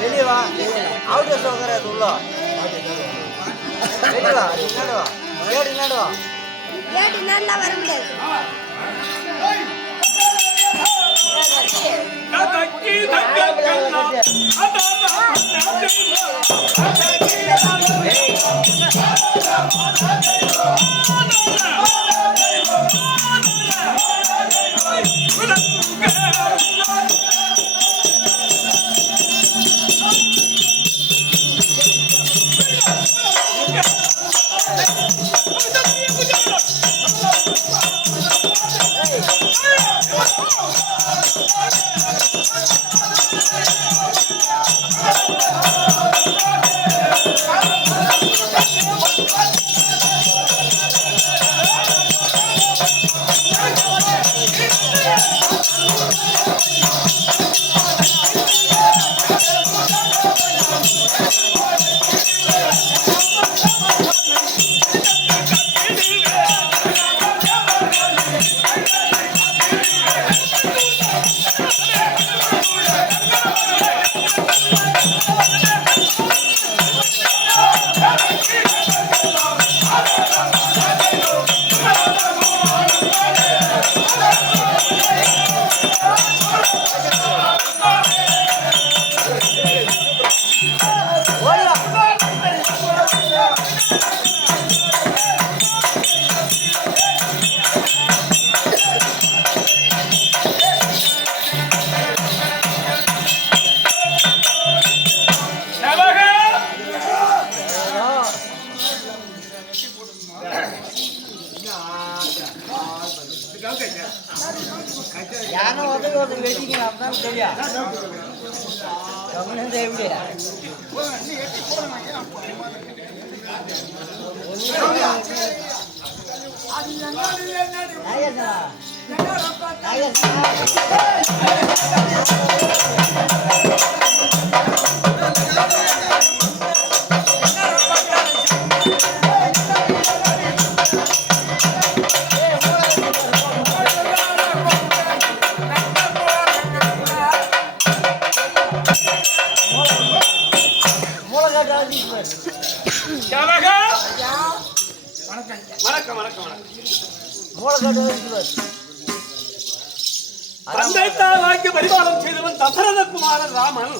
வெளியே வா, அவுட்டர் சோகராது உள்ள வெளியே வா, விளையாடு வா, விளையாடுலாம் வர முடியாது. யானை ஒருத்தர் வெட்டிங்க அப்படிதான் தெரியும் கவனம் எப்படி தந்தைத்தால் வாக்கி பரிபாலம் செய்தவன் தசரத குமாரன் ராமன்.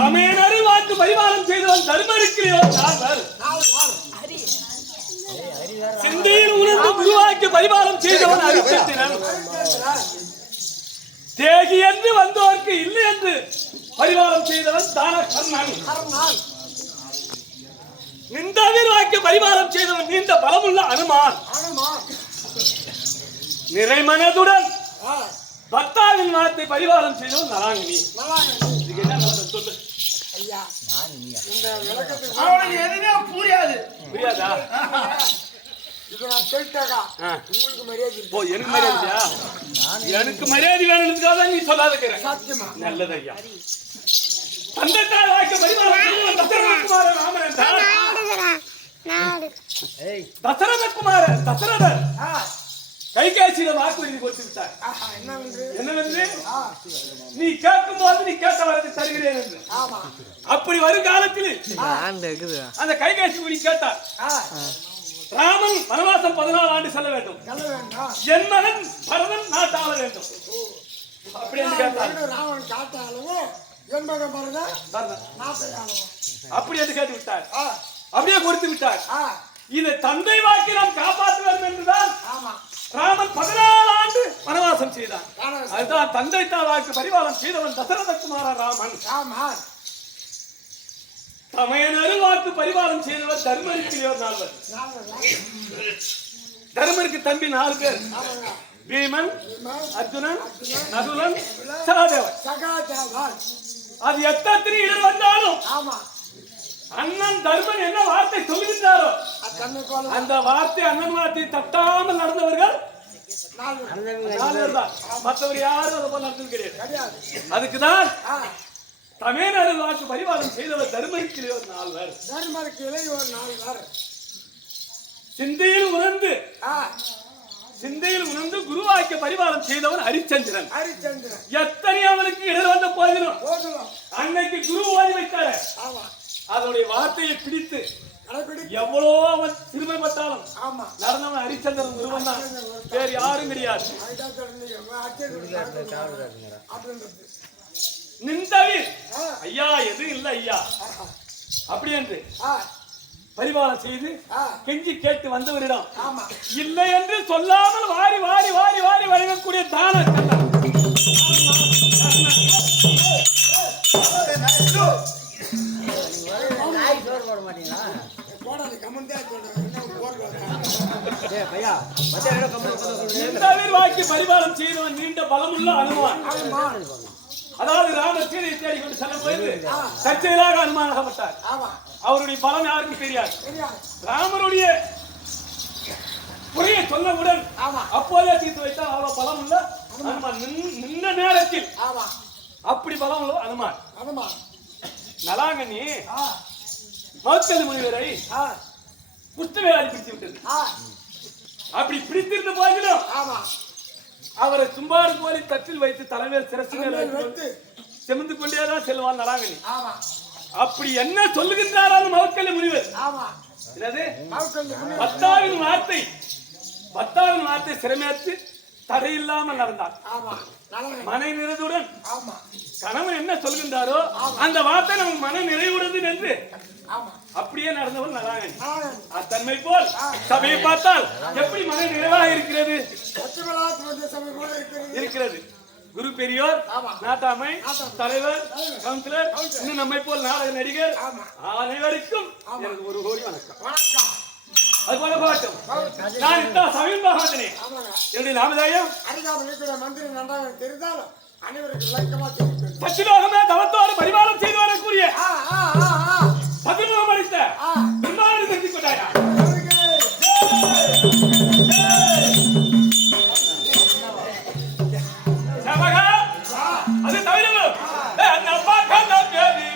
தமையனரில் வாக்கு பரிபாலம் செய்தவன் தர்மருக்கு சிந்தையில் உணர்ந்து குருவாக்கி பரிபாலம் செய்தவன் அரிச்சந்திரன். தேகி என்று வந்தோர்க்கு இல்லை என்று பரிபாலம் செய்தவன் தான கர்ணன். நின்றவில் வாக்கி பரிபாலம் செய்தவன் நீண்ட பலமுள்ள அனுமான். நிறைமனதுடன் பக்தாவின் வார்த்தை பரிபாலம் செய்தவன் நலாங்கினி. சொல்லு எதுவுமே புரியாது. புரியாதா? உங்களுக்கு மரியாதை எனக்கு மரியாதையா? எனக்கு மரியாதை வேணும்னு நீ சொல்லாத. நல்லது ஐயா. தந்தைத்தால் வாக்கி பரிபாலம் செய்தவன் தசரதகுமாரன் ராமன் என்றார். தசரதகுமாரன் தசரதர் கைகேசியில வாக்குறுதி கொடுத்து விட்டார். என்னவென்று? நீ கேட்கும் போது நீ கேட்ட வரத்தை தருகிறேன் என்று. அப்படி வரும் காலத்தில் அந்த கைகேசி கேட்டார். ராமன் வனவாசம் 14 ஆண்டு செல்ல வேண்டும், என் மகன் பரதன் நாட்டாள வேண்டும். அப்படி என்று கேட்டார். அப்படி என்று கேட்டு விட்டார். அப்படியே கொடுத்து விட்டார். இதை தந்தை வாக்கி நாம் காப்பாற்ற வேண்டும் என்றுதான் ராமன் 14 ஆண்டு வனவாசம் செய்தான். அதுதான் தந்தை வாக்கு பரிபாலம் செய்தவன் தசரதகுமாரன் ராமன். தமையனரில் வாக்கு பரிபாலம் செய்தவர் தர்மருக்கு 4 தர்மருக்கு தம்பி 4 பேர். பீமன், அர்ஜுனன், நகுலன், சகாதேவன். அது எத்தனை இடர் வந்தாலும் அண்ணன் தர்மன் என்ன வார்த்தை சொல்லுகின்றாரோ அந்த வார்த்தை அண்ணன் வார்த்தை தட்டாமல் நடந்தவர்கள் 4 பேர் தான். மற்றவர் யாரும் அதை போல நடந்தது கிடையாது. அதுக்குதான் தமிழ்நாடு வாக்கு பரிபாலம் செய்தவர் தர்மருக்கு 4 பேர். சிந்தையில் உணர்ந்து குருவாக்கிய பரிபாலம் செய்தவன் ஹரிச்சந்திரன். எத்தனை அவனுக்கு இடர் வந்த போதிலும் அன்னைக்கு குரு ஓதி வைத்தாரு. அதனுடைய வார்த்தையை பிடித்து எவ்வளோ அவன் சிறுமைப்பட்டாலும் நடந்தவன் ஹரிச்சந்திரன் குருவன் தான், வேறு யாரும் கிடையாது. நின்றவில் ஐயா எது இல்லை ஐயா அப்படி என்று பரிபாலம் செய்து கெஞ்சி கேட்டு வந்தவரிடம் இல்லை என்று சொல்லாமல் வாரி வாரி வாரி வாரி வழங்கக்கூடிய தான வாக்கி பரிபாலம் செய்தவன் நீண்ட பலமுள்ள அனுமான். அதாவது ராமர் சீதையை தேடிக்கொண்டு செல்லும் போது தற்செயலாக அனுமானப்பட்டார். அவருடைய பலம் யாருக்கும் தெரியாது. ராமருடைய புறையை சொன்னவுடன் அப்போதே தீர்த்து வைத்தால் அவ்வளவு பலம் உள்ள அனுமான். நின்ன நேரத்தில் அப்படி பலம் உள்ள அனுமான். நலாங்கனி மௌத்கலி முனிவரை குஷ்டவேலாதி பிடித்து விட்டது. அப்படி பிடித்திருந்த போதிலும் அவரை சும்பாடு போலி தட்டில் வைத்து தலைமையில் சிரசில் வைத்து செமிந்து கொண்டேதான் செல்வான் நலாங்கனி. அப்படி என்ன சொல்லுகின்றார் மௌத்கலி முனிவர்? பத்தாவின் வார்த்தை சிரமேற்று தடையில்லாமல் நடந்தார். மனை நிறைவுடன் கணவன் என்ன சொல்கின்றாரோ அந்த வார்த்தை நமக்கு மன நிறைவுடன் என்று அப்படியே நடந்தவன் நலாங்கனி. அத்தன்மை போல் சபையை பார்த்தால் எப்படி மன நிறைவாக இருக்கிறது? குரு பெரியோர், நாட்டாமை, தலைவர், கவுன்சிலர், இன்னும் நம்மை போல் நாடக நடிகர் அனைவருக்கும் எனக்கு 1 கோடி வணக்கம். அது போல போகட்டும். நான் இந்த சமயம் மகாதனே என்னுடைய நாமதாயம் அரிகாமல் இருக்கிற மந்திரி நன்றாக தெரிந்தாலும் அனைவருக்கு விளக்கமா தெரியும். சச்சிலோகமே தவத்தோடு பரிமாணம் செய்து வரக்கூடிய பதிமுகம் அளித்த பெருமாளை தெரிந்து கொண்டாயா? அது தவிரவும் அந்த அப்பா கண்ணா பேதி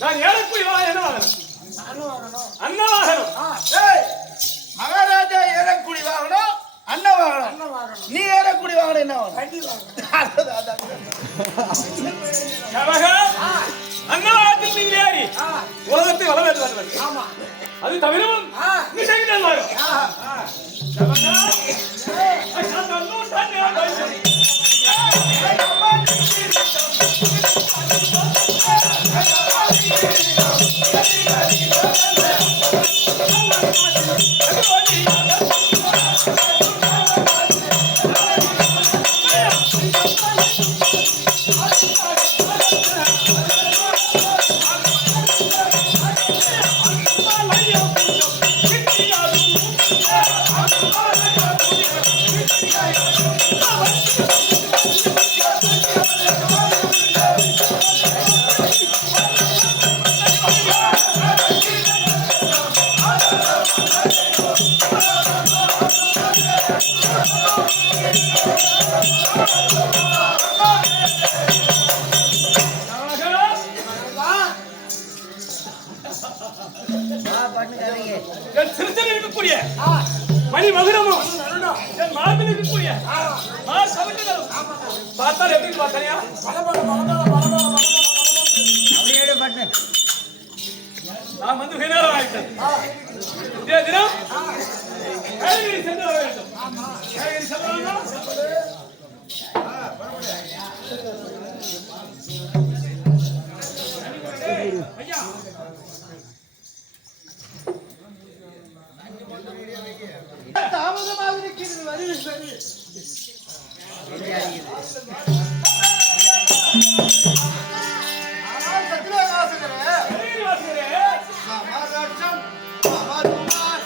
நான் ஏழக்குடி வா என்ன வாங்கணும்? அண்ணா வாங்கணும். மகாராஜா ஏறக்குடி வாங்கணும், அண்ணன் வாங்கணும். நீ ஏறக்குடி வாங்கணும், என்ன வாங்கணும்? அண்ணாவாத்தில் நீங்கள் ஏறி உலகத்தை வளர்ந்து அது தவிரவும் சிறுத்தல் இருக்கக்கூடிய மணி மகுடமும் என் மார்பில் இருக்கக்கூடிய பார்த்தால் எப்படி பார்த்தாலியா நான் வந்து நேரம் ஆயிட்டேன். இதே தினம் ஏழகிரி சென்று வர வேண்டும். ஏழகிரி செல்வாங்க ஐயா தாமதமாக இருக்கிறது வருது சரி. ஆனால் சத்தியவாசகரே மகாராஜம் மகாதுமார்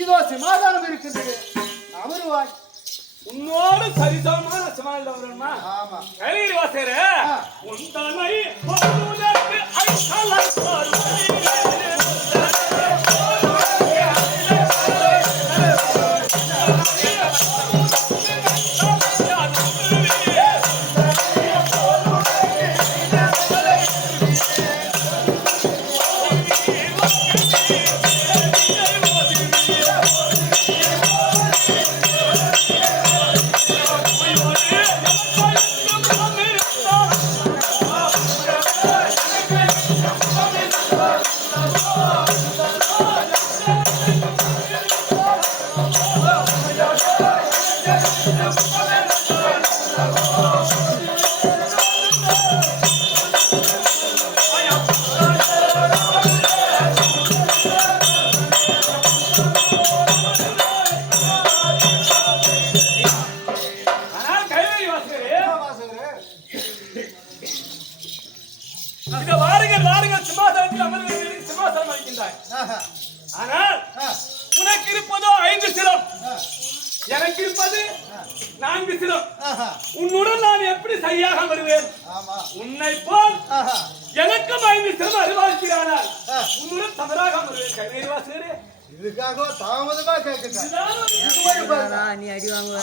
இதோ சமாதானம் இருக்கின்றது. அமருவாய். உன்னோடு சரிசமமான சமாதானம் வரணுமா? ஆமா. கையில வாசரே உந்தனை பொருளுக்கு ஐசலாய் எனக்கு இருப்பது 4 சிரம். உன்னுடன் நான் எப்படி சரியாக வருவேன்? உன்னை போல் எனக்கும் 5 சிரம் அறிவாக்கிறானால் உன்னுடன் தவறாக வருவேன். கைவேரி வாசகரே, இதுக்காக தாமதமா கேட்குறேன். நீ அடி வாங்குவ.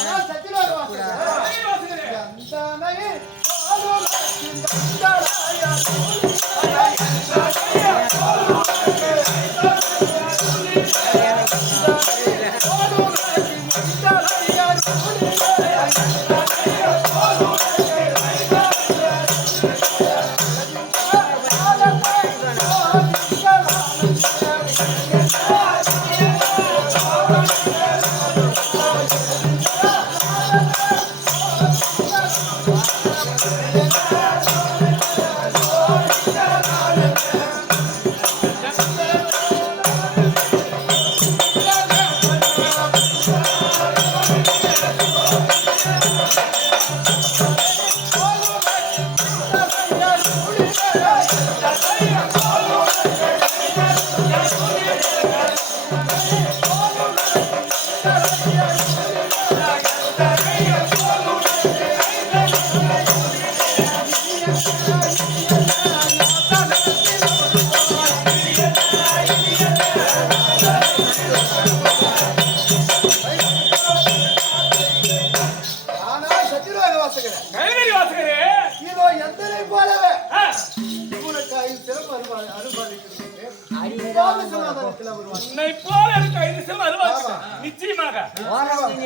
உன்னை போல எனக்கு 5 சிரம் அறிவாக்கிறான். நிச்சயமாக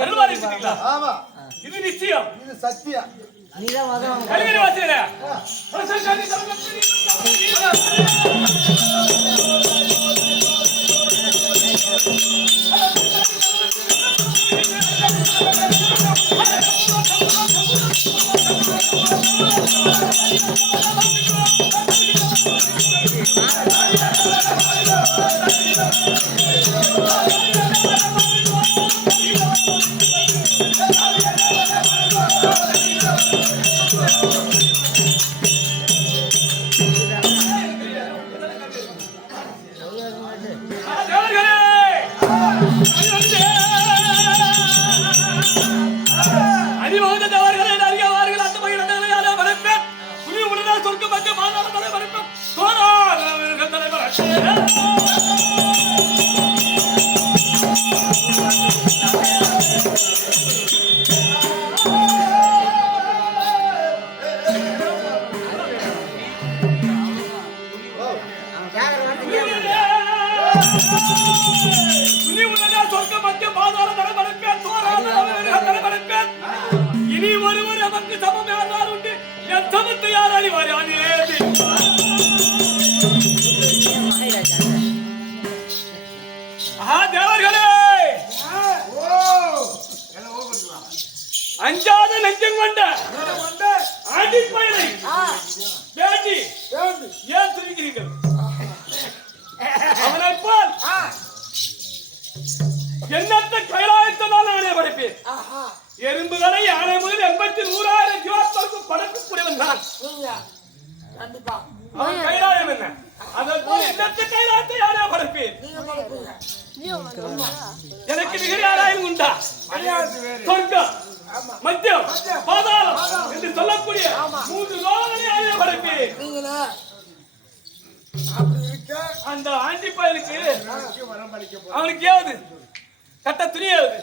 அறிவாக்கிறாங்களா? ஆமா, இது நிச்சயம், இது சத்தியம். நீதான் வதம். கைவேரி வாசகரே, இனி ஒருவர் நமக்கு சமம் யாரால் உண்டு? என் சமத்தை யார் அறிவார்? தேவர்களே, அஞ்சாத நெஞ்சம் கொண்ட ஆண்டிப்பயலை வேண்டி ஏன் துணிக்கிறீர்கள்? அவனை போல் எண்ணற்ற கைலாயத்தினால் நானே படைப்பேன். எறும்புகளை யானை முதல் 80,100,000 ஜீவாத்மாவுக்கு படைக்கக்கூடியவன் நான். அவன் கைலாயம் என்ன? அதன் போல் எண்ணற்ற கைலாயத்தை யாரே படைப்பேன். எனக்கு நிகர் யாராயும் உண்டா? சொர்க்கம், மத்தியம், பாதாளம் என்று சொல்லக்கூடிய 3 லோகங்களை யாரே படைப்பேன். அந்த ஆண்டி பயலுக்கு அவனுக்கு ஏவது கட்ட துணியாவது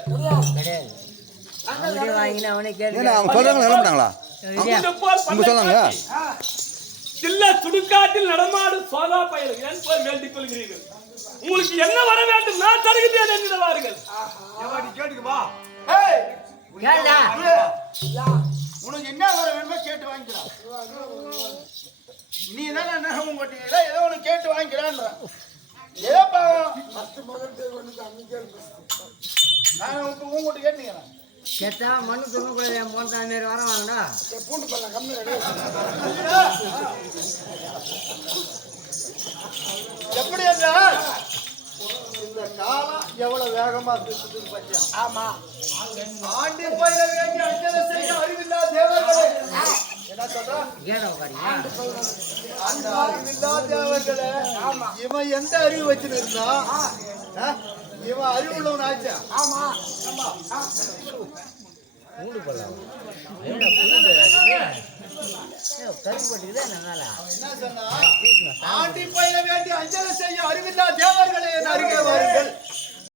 சுடுகாட்டில் நடமாடும் சோதா பயலுக்கு என் போய் வேண்டிக் கொள்கிறீர்கள். உங்களுக்கு என்ன வர வேண்டும்? நான் தருகிறேன் என்கிறவார்கள். உனக்கு என்ன வர வேணுமோ கேட்டு வாங்கிக்கலாம். நீ தான் ஏதோ ஒண்ணு கேட்டு வாங்கிக்கிறான்ற ஏதோ பாவம். நான் உங்ககிட்ட கேட்டீங்களா? கேட்டா மண்ணு துணக்கூடாது. போன மாரி வர வாங்கடா. பூண்டு பண்ண கம்மி எப்படி என்றால் இந்த காலம் எவ்வளவு வேகமா இருக்குது பத்தியா? ஆமா, ஆண்டி பயிர வேண்டி அஞ்சலை செய்ய அறிவில்லா தேவர்களே. என்ன சொல்ற? அந்த அறிவில்லா தேவர்களே, இவன் எந்த அறிவு வச்சிருந்தா இவன் அறிவுள்ளவன் ஆச்சா? ஆமா என்ன சொன்னா? ஆண்டி பயில வேண்டி அஞ்சலி செய்ய அறிவில்லா தேவர்களே என் அருகே வாருங்கள்.